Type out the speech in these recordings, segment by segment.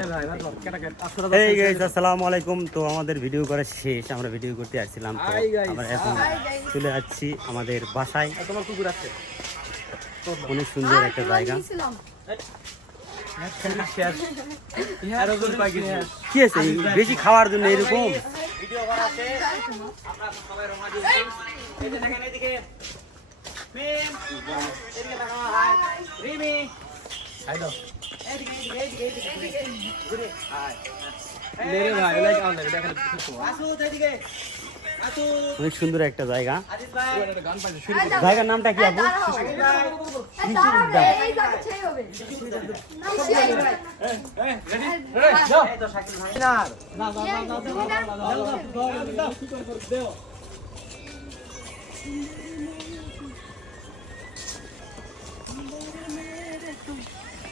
এই গাইস আসসালামু আলাইকুম তো আমাদের ভিডিও করা শেষ। আমরা ভিডিও করতে আসছিলাম তো আমরা এখন চলে যাচ্ছি আমাদের বাসায়। তোমার কুকুর আছে? অনেক সুন্দর একটা জায়গা। কি আছে? বেশি খাওয়ার জন্য এরকম? মেরে অনেক সুন্দর একটা জায়গা গান পাইছে শুরু জায়গার নামটা কি আপু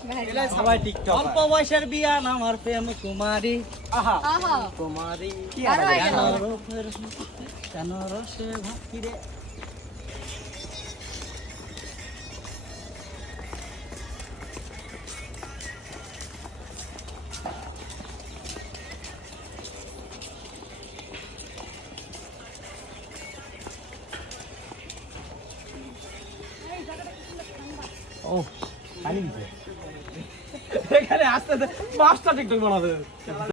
সবাই টিকটক অল্প বয়সের বিয়া আমার প্রেম কুমারী। আহা। কুমারী। আর হয় কেন রসে ভক্তি রে ও পানি দিছে এখানে আসতে আস্তে পাঁচটা টিকটক